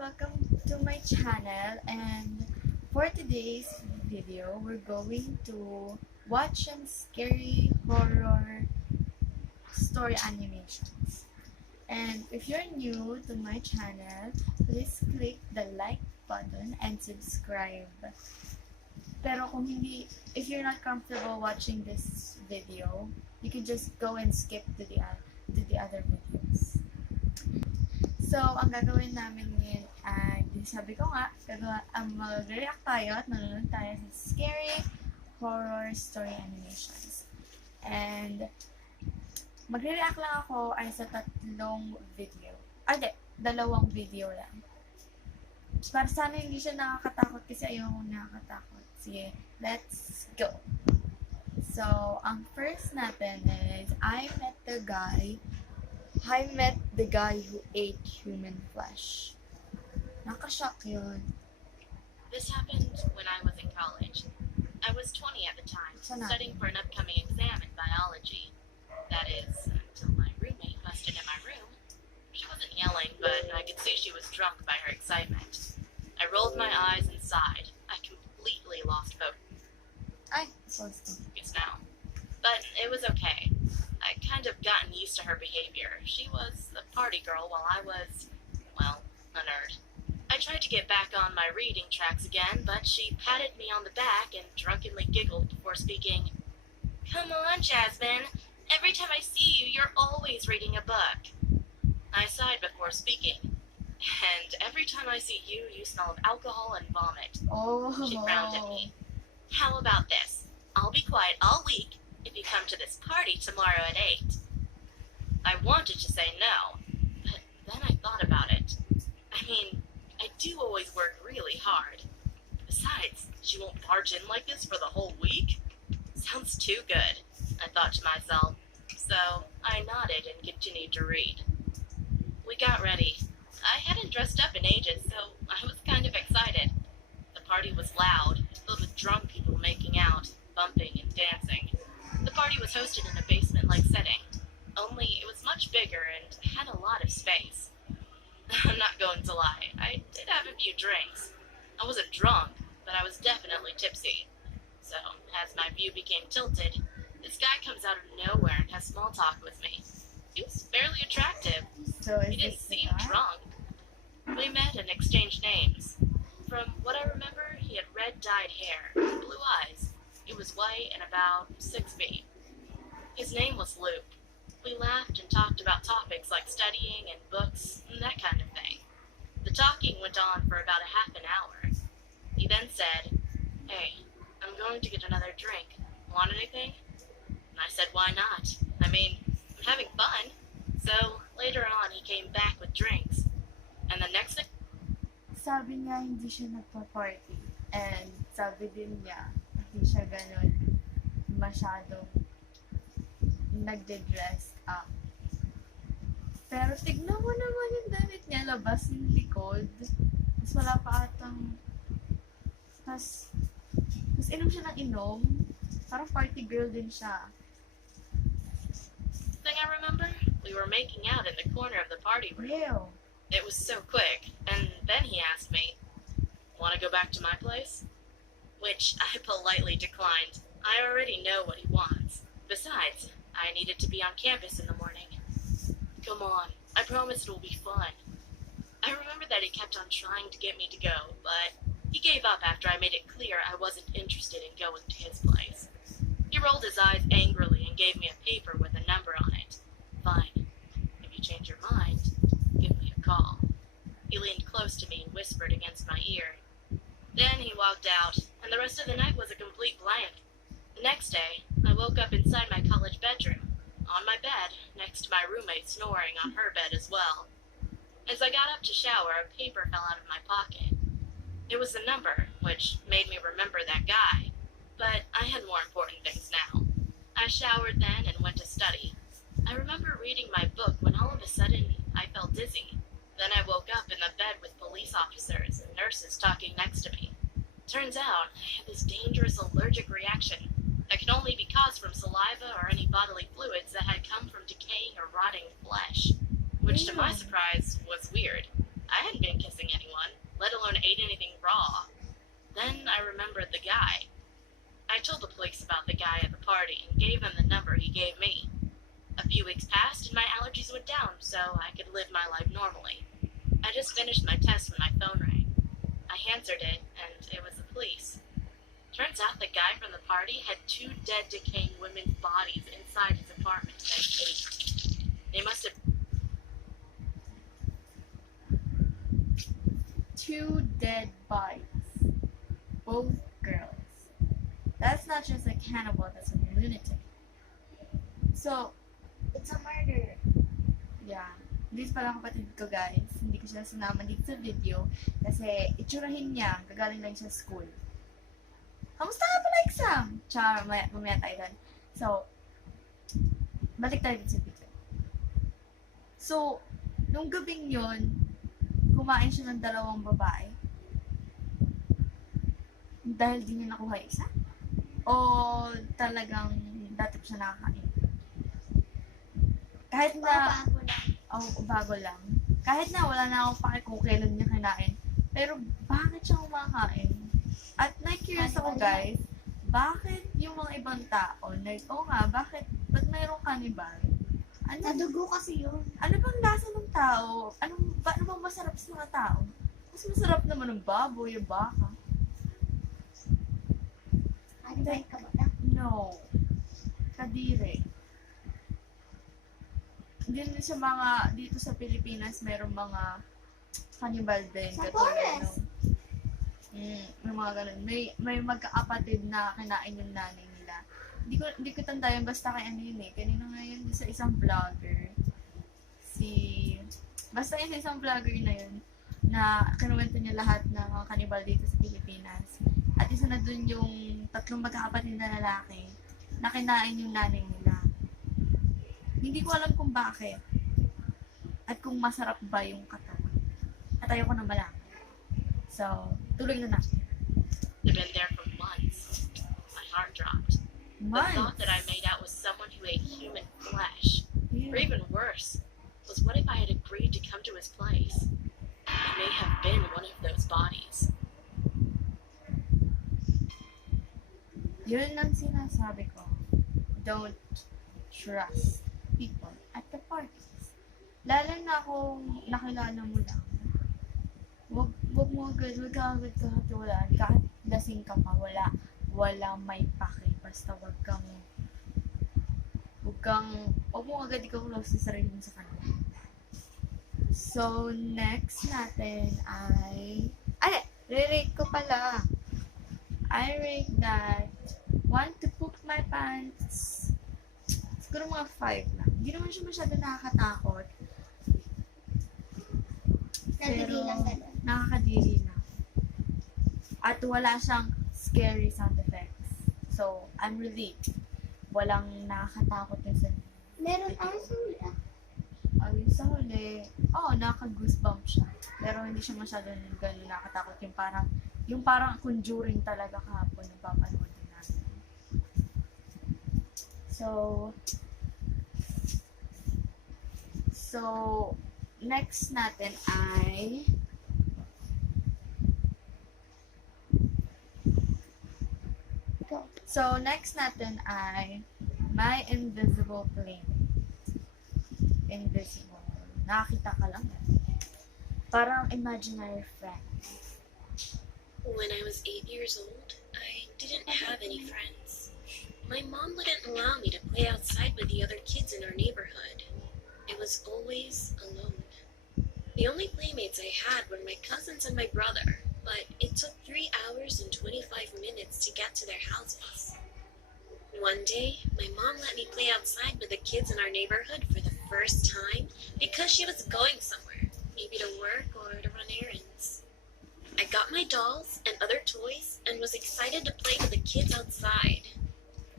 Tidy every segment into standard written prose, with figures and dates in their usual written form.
welcome to my channel, and for today's video we're going to watch some scary horror story animations. And if you're new to my channel, please click the like button and subscribe. Pero if you're not comfortable watching this video, you can just go and skip to the other videos. So, ang gagawin namin ngayon ay, sabi ko nga, mag-react tayo at nanonood tayo sa scary horror story animations. And, magre-react lang ako ay sa tatlong video. Dalawang video lang. Para sana hindi siya nakakatakot kasi ayoko nakakatakot. Sige, let's go! So, ang first natin is, I met the guy who ate human flesh. Nakashock yun. This happened when I was in college. I was 20 at the time, studying for an upcoming exam in biology. That is, until my roommate busted in my room. She wasn't yelling, but I could see she was drunk by her excitement. I rolled my eyes and sighed. I completely lost focus now. But it was okay. I'd kind of gotten used to her behavior. She was a party girl while I was, well, a nerd. I tried to get back on my reading tracks again, but she patted me on the back and drunkenly giggled before speaking. "Come on, Jasmine. Every time I see you, you're always reading a book." I sighed before speaking. "And every time I see you, you smell of alcohol and vomit." Oh. She frowned at me. "How about this? I'll be quiet all week if you come to this party tomorrow at 8. I wanted to say no, but then I thought about it. I mean, I do always work really hard. Besides, she won't barge in like this for the whole week? Sounds too good, I thought to myself, so I nodded and continued to read. We got ready. I hadn't dressed up in ages, so I was kind of excited. The party was loud, filled with drunk people making out, bumping and dancing. The party was hosted in a basement-like setting, only it was much bigger and had a lot of space. I'm not going to lie, I did have a few drinks. I wasn't drunk, but I was definitely tipsy. So, as my view became tilted, this guy comes out of nowhere and has small talk with me. He was fairly attractive. He didn't seem drunk. We met and exchanged names. From what I remember, he had red dyed hair and blue eyes. He was white and about 6 feet. His name was Luke. We laughed and talked about topics like studying and books and that kind of thing. The talking went on for about a half an hour. He then said, "Hey, I'm going to get another drink. Want anything?" And I said, "Why not? I mean, I'm having fun." So later on, he came back with drinks. And the next thing, sabi niya hindi siya nagpa-party. And sabi din niya, hindi siya ganun masyadong nagde-dress up. Pero tignan mo naman yung damit niya, labas yung likod. Mas wala pa atang mas inom siya ng inom. Parang party girl din siya. thing I remember, we were making out in the corner of the party room. Real. It was so quick, and then he asked me, "Want to go back to my place?" Which I politely declined. I already know what he wants. Besides, I needed to be on campus in the morning. "Come on, I promise it will be fun." I remember that he kept on trying to get me to go, but he gave up after I made it clear I wasn't interested in going to his place. He rolled his eyes angrily and gave me a paper with a number on it. "Fine. If you change your mind, give me a call." He leaned close to me and whispered against my ear. Then he walked out, and the rest of the night was a complete blank. The next day, I woke up inside my college bedroom, on my bed, next to my roommate snoring on her bed as well. As I got up to shower, a paper fell out of my pocket. It was the number, which made me remember that guy, but I had more important things now. I showered then and went to study. I remember reading my book when all of a sudden I felt dizzy. Then I woke up in the bed with police officers and nurses talking next to me. Turns out I had this dangerous allergic reaction that could only be caused from saliva or any bodily fluids that had come from decaying or rotting flesh, which to my surprise was weird. I hadn't been kissing anyone. remembered the guy. I told the police about the guy at the party and gave him the number he gave me. A few weeks passed and my allergies went down so I could live my life normally. I just finished my test when my phone rang. I answered it, and it was the police. Turns out the guy from the party had 2 dead, decaying women's bodies inside his apartment that he ate. They must have 2 dead bodies. Both girls. That's not just a cannibal, that's a lunatic. So, It's a murder. yeah. This pala kapatid ko, guys. Hindi ko siya sinama dito sa video kasi itsurahin niya, gagaling lang siya sa school. Kamusta nga pala exam? Char, mamaya tayo doon. So, balik tayo dito sa video. So, nung gabing yun, kumain siya ng 2 babae. Dahil di niya nakuha isa? O talagang dati pa siya nakakain? Kahit na, Bago lang. bago lang. Kahit na wala na akong pake kung kailan niya kinain. Pero bakit siya kumakain? At na-curious ako, guys, bakit yung mga ibang tao, bakit, ba't mayroong cannibal? Ano, Nadugo kasi yun. ano bang lasa ng tao? Ano bang masarap sa mga tao? Mas masarap naman ng baboy, yung baka. Ano ba yung kabata? No. Kadiri. Din sa mga, dito sa Pilipinas, merong mga cannibal din. Sa katulad forest. may mga ganun. May magkakapatid na kinain yung nanay nila. Hindi ko tanda yun, basta kay ano yun eh. Kanina nga yun sa isang vlogger. Basta yun sa isang vlogger na yun, na kinuwento niya lahat ng mga cannibal dito sa Pilipinas. At isa na dun yung 3 magkakapatid na lalaki na kinain yung nanay nila. Hindi ko alam kung bakit. At kung masarap ba yung katawan. At ayoko na malaman. So, tuloy na natin. been there for months. My heart dropped. The thought Months. that I made out was someone who ate human flesh. Or Yeah. even worse, was what if I had agreed to come to his place? I may have been one of those bodies. Yun ang sinasabi ko. Don't trust people at the parties. Lalo na kung nakilala mo lang. Wag ka agad kahatulan. Kahit lasing ka pa, walang may pake. Basta wag mo agad ikaw close sa sarili mo sa kanila. So, next natin re-rate ko pala. I rate that 1 to poop my pants. Siguro mga 5 lang. Hindi naman siya masyado nakakatakot. Nadali lang ganun. Nakakadiri lang. At wala siyang scary sound effects. So, I'm relieved. Walang nakakatakot yung sa Meron ang sula. ayun sa huli. Nakaka-goosebump siya. Pero hindi siya masyado ganun nakakatakot. Yung parang conjuring talaga kahapon yung papanood din natin. So, next natin ay Go. So, next natin ay My Invisible Playmate. Invisible. Nakakita ka lang. Parang imaginary friend. When I was 8 years old, I didn't have any friends. My mom wouldn't allow me to play outside with the other kids in our neighborhood. I was always alone. The only playmates I had were my cousins and my brother, but it took 3 hours and 25 minutes to get to their houses. One day, my mom let me play outside with the kids in our neighborhood for the first time because she was going somewhere, maybe to work or to run errands. I got my dolls and other toys and was excited to play with the kids outside.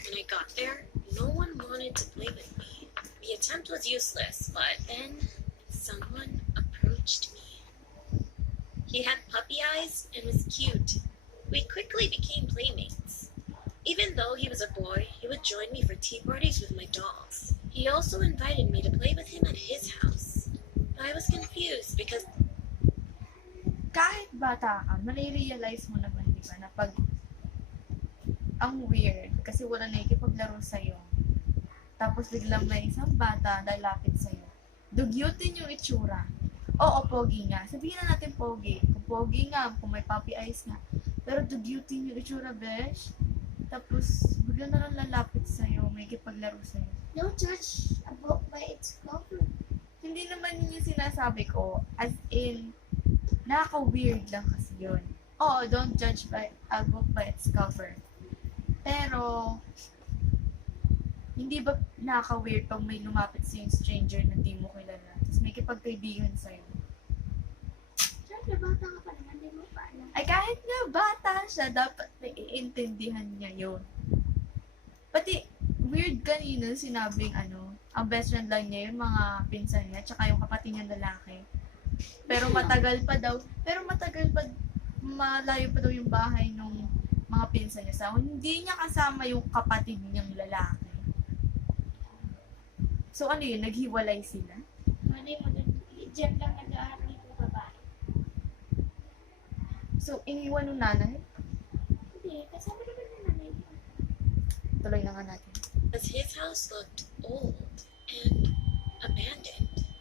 When I got there, no one wanted to play with me. The attempt was useless, but then someone approached me. He had puppy eyes and was cute. We quickly became playmates. Even though he was a boy, he would join me for tea parties with my dolls. He also invited me to play with him at his house. I was confused because Kahit bata ka, marirealize mo naman, di ba, na pag ang weird kasi wala nakikipaglaro sa'yo. Tapos biglang may isang bata lalapit sa'yo. Dugyutin yung itsura. Oo, pogi nga. Sabihin na natin pogi. Kung pogi nga, kung may puppy eyes nga. Pero dugyutin yung itsura, besh. Tapos biglang na lang lalapit sa'yo, may kipaglaro sa'yo. Don't judge a book by its cover. Hindi naman yun yung sinasabi ko. As in, nakaka-weird lang kasi yun. Oo, don't judge by a book by its cover. Pero, hindi ba nakaka-weird pag may lumapit sa yung stranger na di mo kilala? Tapos may kipagkaibigan sa'yo. Siyempre, bata ka pa naman, di mo pa alam. Ay, kahit nga bata siya, dapat naiintindihan niya yun. Pati, weird kanina sinabing ang best friend lang niya yung mga pinsan niya, tsaka yung kapatid niya lalaki. Pero matagal pa, malayo pa daw yung bahay nung mga pinsan niya. So, hindi niya kasama yung kapatid niyang lalaki. So, ano yun? Naghiwalay sila? Mali mo dun, dyan lang nag-aaral yung babae. So, iniwan nung nanay? Hindi, kasama naman na nanay. Tuloy na nga natin. As his house looked old and abandoned,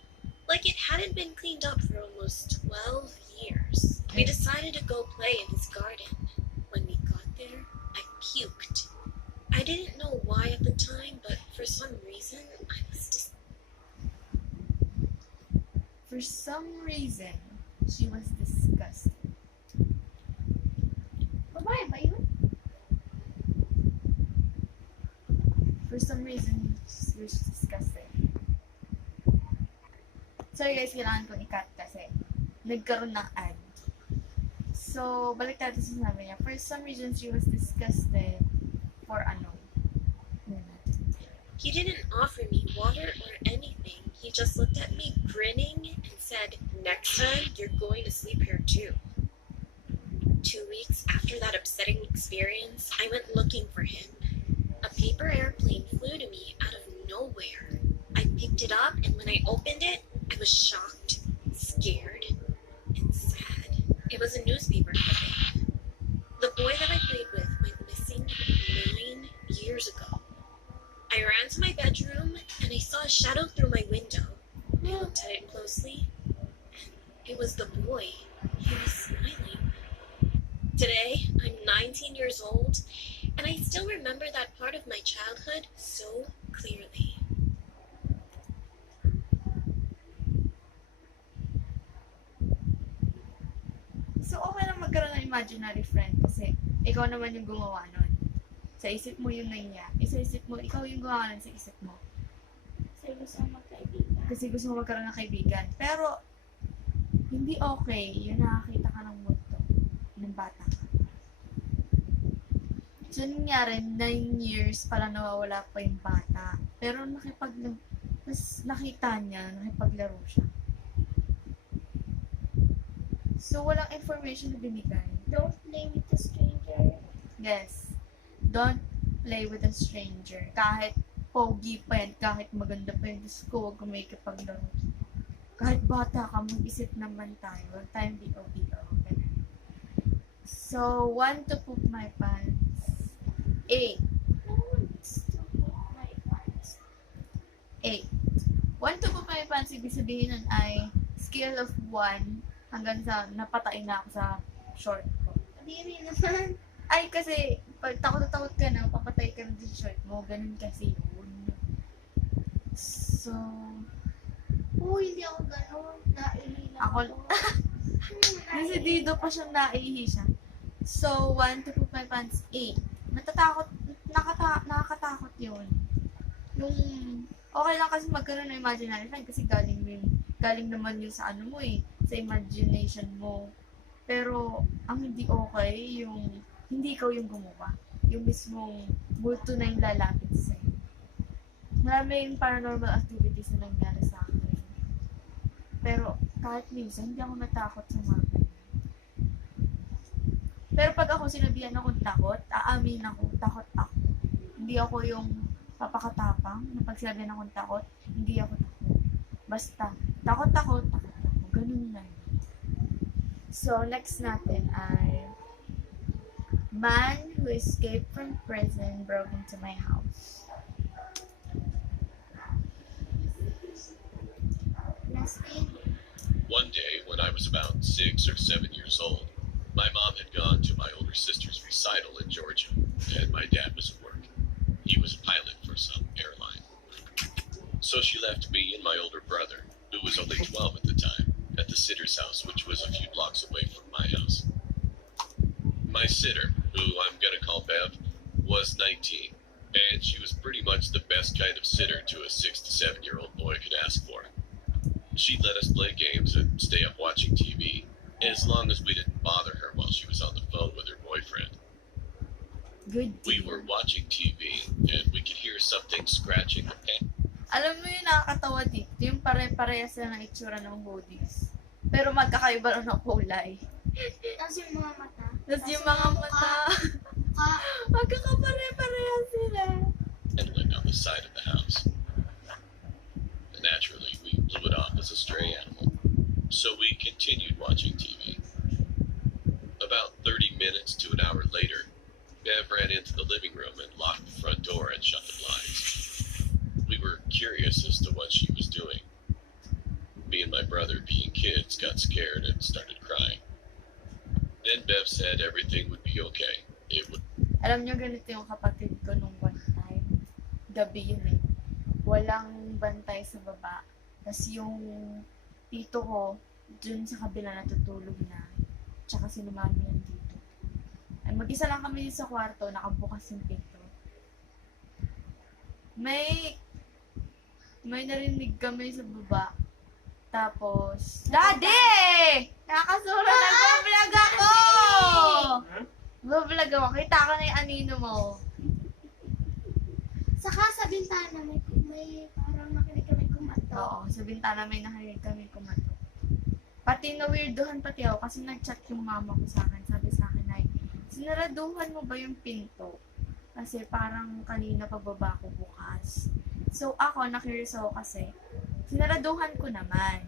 like it hadn't been cleaned up for almost 12 years. We decided to go play in his garden. When we got there, I puked. I didn't know why at the time, but for some reason, I was For some reason, she was disgusted. Babae ba yun? For some reason, she was disgusted. Sorry guys, kailangan kong i-cut kasi nagkaroon ng ad. So, balik tayo sa sinabi niya. For some reason, she was disgusted for He didn't offer me water or anything. He just looked at me grinning and said, "Next time, you're going to sleep here too." 2 weeks after that upsetting experience, I went looking for him. A paper airplane flew to me out of nowhere. I picked it up, and when I opened it, I was shocked, scared, and sad. It was a newspaper clipping. The boy that I played with went missing 9 years ago. I ran to my bedroom, and I saw a shadow through my window. I looked at it closely, and it was the boy. He was smiling. Today, I'm 19 years old, and I still remember that part of my childhood so clearly. So, okay lang magkaroon ng imaginary friend kasi ikaw naman yung gumawa nun. Sa isip mo yung nangyari. Sa isip mo, ikaw yung gumawa nun sa isip mo. Kasi gusto mo magkaibigan. Kasi gusto mo magkaroon ng kaibigan. Pero, hindi okay yung nakakita ka ng multo ng bata ka. So, nangyari, 9 years pala nawawala pa yung bata. Pero mas nakita niya, nakipaglaro siya. So, walang information na binigay. Don't play with a stranger. Yes. Don't play with a stranger. Kahit pogi pa yan, kahit maganda pa yan, Diyos ko, huwag kang may kipaglaro. Kahit bata ka, mag-isip naman tayo. Huwag tayong B.O.B.O. So, 1 to poop my pants. 8. No one's to put my pants. 8. 1 to poop my pants, ibig sabihin nun ay scale of 1 hanggang sa napatay na ako sa short ko. Kadiri naman. Ay, kasi, pag takot na takot ka na, papatay ka na sa short mo, ganun kasi yun. So, Hindi ako gano'n. Naihi lang Ako- nasa dido pa siyang naihi siya. So, 1 to poop my pants, 8. Nakakatakot yun. Yung, okay lang kasi magkaroon ng imaginary friend kasi galing naman yun sa ano mo sa imagination mo. Pero, ang hindi okay, yung hindi ikaw yung gumawa. Yung mismong multo na yung lalapit sa'yo. Maraming paranormal activities na nangyari sa akin. Pero, kahit minsan, hindi ako natakot sa mga ganyan. Pero pag ako sinabihan akong takot, aamin ako, takot ako. Hindi ako yung papakatapang na pag sinabihan akong takot, hindi ako takot. Basta, takot ako. Ganun na yun. So, next natin ay Man who escaped from prison broke into my house. Lastly, One day, when I was about 6 or 7 years old, my mom had gone to my older sister's recital in Georgia, and my dad was at work. He was a pilot for some airline. So she left me and my older brother, who was only 12 at the time, at the sitter's house, which was a few blocks away from my house. My sitter, who I'm gonna call Bev, was 19, and she was pretty much the best kind of sitter to a 6 to 7-year-old boy could ask for. She'd let us play games and stay up watching TV, as long as we didn't bother her while she was on the phone with her boyfriend. Good We deal. were watching TV, and we could hear something scratching the pan. Alam mo yung nakakatawa dito, yung pare-parehas sila ng itsura ng hoodies. Pero magkakaiba lang ng kulay. tapos yung mga mata. Tapos yung mga mata, Mukha. magkakapare-parehas sila. Handling on the side of the house. Naturally, we blew it off as a stray animal, so we continued watching TV. About 30 minutes to an hour later, Bev ran into the living room and locked the front door and shut the blinds. We were curious as to what she was doing. Me and my brother, being kids, got scared and started crying. Then Bev said everything would be okay. It would. Alam nyo, ganito yung kapatid ko nung one time. Gabi yun eh. Walang bantay sa baba. Tapos yung tito ko, dun sa kabila natutulog na. Tsaka si mami nandito. Ay, mag-isa lang kami sa kwarto, nakabukas yung pinto. May narinig kami sa baba. Tapos, Daddy! Nakakasura, nag-vlog ako! Nag-vlog ako. Kita ko na yung anino mo. Saka sa bintana may parang nakinig kami kumato. Oo, sa bintana may narinig kami kumato. Pati na-weirdohan pati ako kasi nag-chat yung mama ko sa akin. Sabi sa akin ay, sinaraduhan mo ba yung pinto? Kasi parang kanina pagbaba ko bukas. So ako, na-curious ako kasi, sinaraduhan ko naman.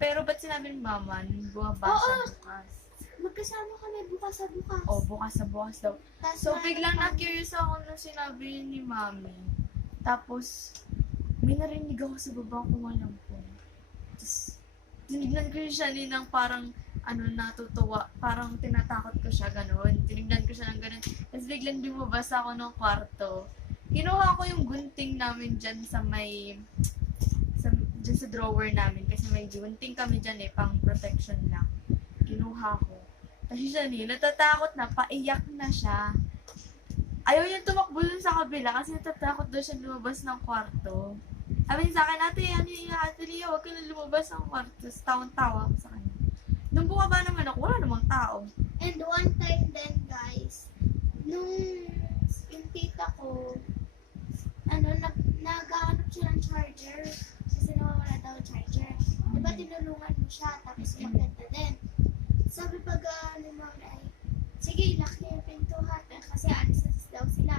Pero ba't sinabi ni mama, nung bumaba siya Oo. bukas? Magkasama kami bukas sa bukas. O, bukas sa bukas daw. Tas So, na- biglang na-curious ako nung sinabi ni mami. Tapos, may narinig ako sa baba kung alam ko. Tapos, tinignan ko siya ninang parang, natutuwa. Parang tinatakot ko siya, ganun. Tinignan ko siya ng ganun. Tapos, biglang lumabas ako ng kwarto. Kinuha ko yung gunting namin dyan sa dyan sa drawer namin. Kasi may gunting kami dyan pang protection lang. Kinuha ko. Kasi siya natatakot na, paiyak na siya. Ayaw niya tumakbo dun sa kabila kasi natatakot daw siya lumabas ng kwarto. Sabi niya sa akin, Ate Lia, huwag ka na lumabas ng kwarto. Tapos tawang-tawa ako sa kanya. Nung bumaba naman ako, wala namang tao. And one time then guys, nung yung tita ko, naghahanap siya ng charger. Kasi nawawala daw ang charger. Diba tinulungan mo siya, tapos maganda din. Sabi pag ni mama ay, sige, lock niya yung pinto ha, kasi alis na daw sila.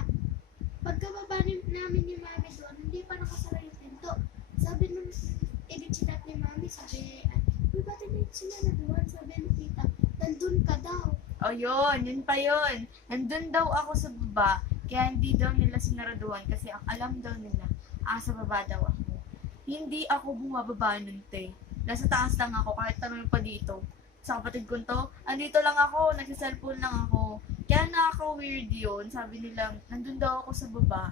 Pagkababa namin ni mami doon, hindi pa nakasara yung pinto. Sabi nung i-chinat ni mami, sabi, uy, ba't hindi sila naduwan? Sabi ni tita, nandun ka daw. O yun pa yun. Nandun daw ako sa baba, kaya hindi daw nila sinaraduhan kasi ang alam daw nila, sa baba daw ako. Hindi ako bumababa nun, te. Nasa taas lang ako, kahit tanong pa dito. Sa kapatid ko to, andito lang ako, nagsa-cellphone lang ako. Kaya nakaka-weird yun. Sabi nila, nandun daw ako sa baba.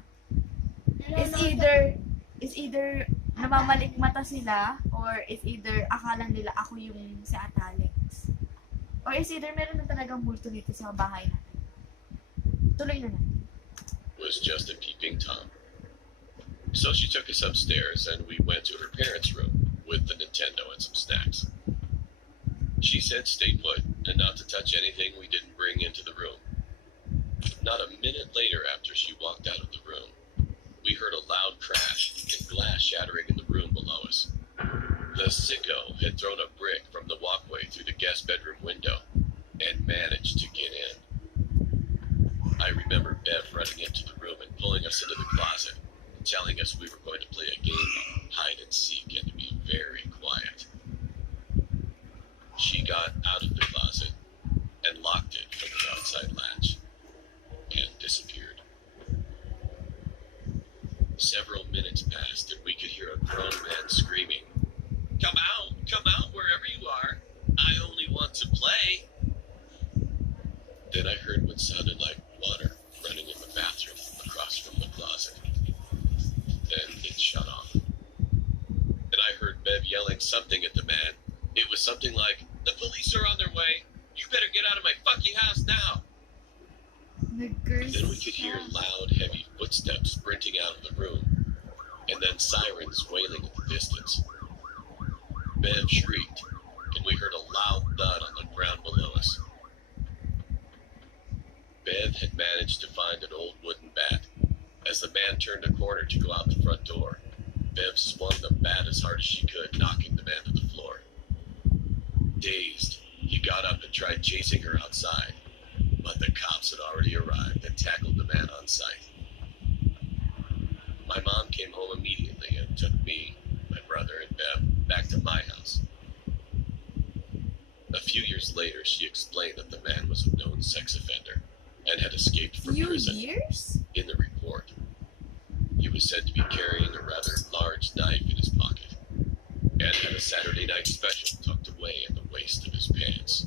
Is either namamalikmata sila, or is either akala nila ako yung si Alex. Or is either meron na talagang multo dito sa bahay natin. Tuloy na natin. Was just a peeping Tom. So she took us upstairs and we went to her parents' room with the Nintendo and some snacks. She said stay put and not to touch anything we didn't bring into the room. Not a minute later after she walked out of the room, we heard a loud crash and glass shattering in the room below us. The sicko had thrown a brick from the walkway through the guest bedroom window and managed to get in. I remember Bev running into the room and pulling us into the closet, telling us we were going to play a game of hide and seek and to be very quiet. She got out of the closet and locked it from Several minutes passed and we could hear a grown man screaming, come out wherever you are. I only want to play. Then I heard what sounded like water running in the bathroom across from the closet. Then it shut off. And I heard Bev yelling something at the man. It was something like, the police are on their way. You better get out of my fucking house now. Nag-curse Then we could hear siya. loud, heavy footsteps sprinting out of the room, and then sirens wailing in the distance. Bev shrieked, and we heard a loud thud on the ground below us. Bev had managed to find an old wooden bat. As the man turned a corner to go out the front door, Bev swung the bat as hard as she could, knocking the man to the floor. Dazed, he got up and tried chasing her outside, but the cops had already arrived and tackled the man on sight. My mom came home immediately and took me, my brother, and Bev back to my house. A few years later, she explained that the man was a known sex offender and had escaped from Few prison. years? In the report, he was said to be carrying a rather large knife in his pocket and had a Saturday night special tucked away in the waist of his pants.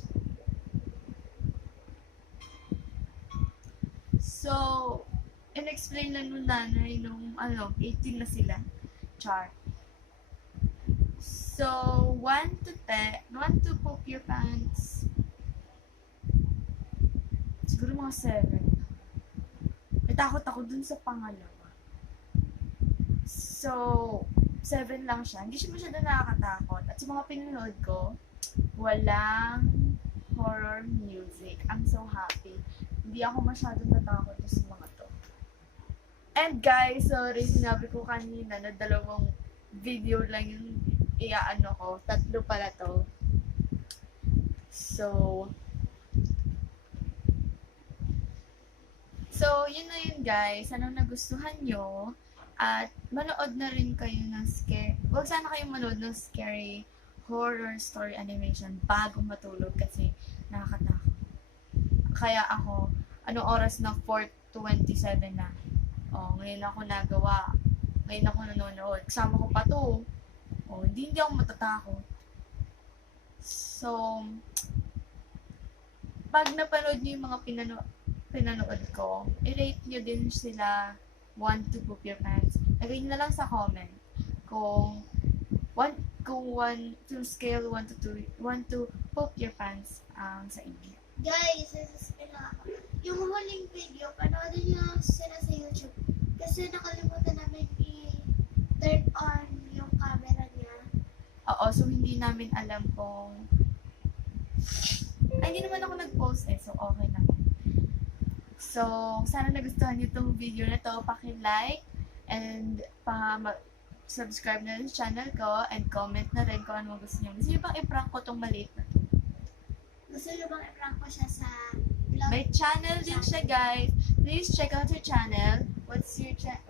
So, in-explain lang nung nanay nung 18 na sila. Char. So, 1 to 10, 1 to poop your pants. Siguro mga 7. Natakot ako dun sa pangalawa. So, 7 lang siya. Hindi siya masyado nakakatakot. At sa mga pinanood ko, walang horror music. I'm so happy. Hindi ako masyadong natakot sa mga to. And guys, sorry, sinabi ko kanina na 2 video lang yung iaano ko. 3 pala to. So, yun na yun guys. Sana nagustuhan nyo. At manood na rin kayo ng Huwag sana kayong manood ng scary horror story animation bago matulog kasi nakakatakot. Kaya ako, anong oras na 4:27 na. Ngayon ako nagawa. Ngayon ako nanonood. Kasama ko pa to. Hindi ako matatakot. So, pag napanood niyo yung mga pinanood ko, i-rate niyo din sila 1 to poop your pants. Lagay niyo na lang sa comment kung 1 to scale 1 to 1 to poop your pants sa inyo. Guys, yung huling video, panoodin nyo sila sa YouTube. Kasi nakalimutan namin i-turn on yung camera niya. Oo, so hindi namin alam kung... Ay, hindi naman ako nag-post so okay lang. So, sana nagustuhan niyo itong video na to. Paki-like and subscribe na rin sa channel ko and comment na rin kung ano gusto niyo. Gusto niyo bang i-prank ko itong maliit na to? Gusto nyo bang i-prank ko siya sa vlog? May channel din siya, guys. Please check out her channel. What's your channel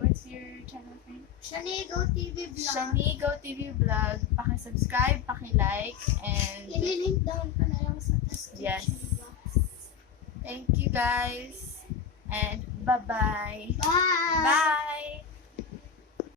name? Shanigo TV Vlog. Shanigo TV Vlog. Paki-subscribe, paki-like, and I-link down ko na lang sa description Yes. box. thank you guys. And bye-bye. Bye! Bye!